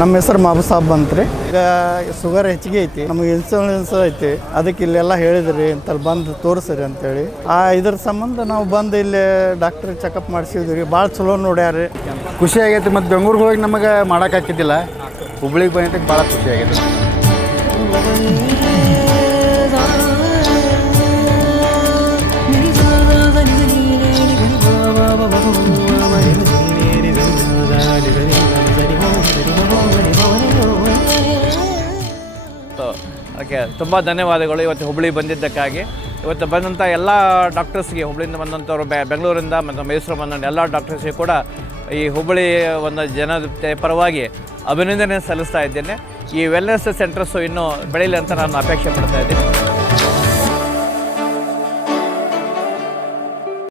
ನಮ್ಮ ಹೆಸರು ಮಾಬು ಸಾಬ್ ಅಂತ್ರಿ. ಈಗ ಶುಗರ್ ಹೆಚ್ಚಿಗೆ ಐತಿ, ನಮಗೆ ಇನ್ಸುಲೆನ್ಸ್ ಐತಿ, ಅದಕ್ಕೆ ಇಲ್ಲೆಲ್ಲ ಹೇಳಿದ್ರಿ ಅಂತಲ್ಲಿ ಬಂದು ತೋರಿಸ್ರಿ ಅಂತೇಳಿ ಇದ್ರ ಸಂಬಂಧ ನಾವು ಬಂದು ಇಲ್ಲಿ ಡಾಕ್ಟ್ರ್ ಚೆಕಪ್ ಮಾಡಿಸಿದ್ವಿ. ಭಾಳ ಚಲೋ ನೋಡ್ಯಾರಿ, ಖುಷಿ ಆಗೈತಿ. ಮತ್ತು ಬೆಂಗ್ಳೂರಿಗೆ ಹೋಗಿ ನಮಗೆ ಮಾಡೋಕ್ಕಾಕಿದ್ದಿಲ್ಲ, ಹುಬ್ಳಿಗೆ ಬಂದಿದ್ದಕ್ಕೆ ಭಾಳ ಖುಷಿ ಆಗೈತಿ. ಓಕೆ, ತುಂಬ ಧನ್ಯವಾದಗಳು ಇವತ್ತು ಹುಬ್ಳಿಗೆ ಬಂದಿದ್ದಕ್ಕಾಗಿ. ಇವತ್ತು ಬಂದಂಥ ಎಲ್ಲ ಡಾಕ್ಟರ್ಸ್ಗೆ, ಹುಬ್ಳಿಯಿಂದ ಬಂದಂಥವ್ರು, ಬೆಂಗಳೂರಿಂದ ಮತ್ತು ಮೈಸೂರು ಬಂದಂಥ ಎಲ್ಲ ಡಾಕ್ಟರ್ಸ್ಗೆ ಕೂಡ ಈ ಹುಬ್ಬಳ್ಳಿ ಒಂದು ಜನತೆ ಪರವಾಗಿ ಅಭಿನಂದನೆ ಸಲ್ಲಿಸ್ತಾ ಇದ್ದೇನೆ. ಈ ವೆಲ್ನೆಸ್ ಸೆಂಟರ್ಸು ಇನ್ನೂ ಬೆಳೀಲಿ ಅಂತ ನಾನು ಅಪೇಕ್ಷೆ ಪಡ್ತಾ ಇದ್ದೀನಿ.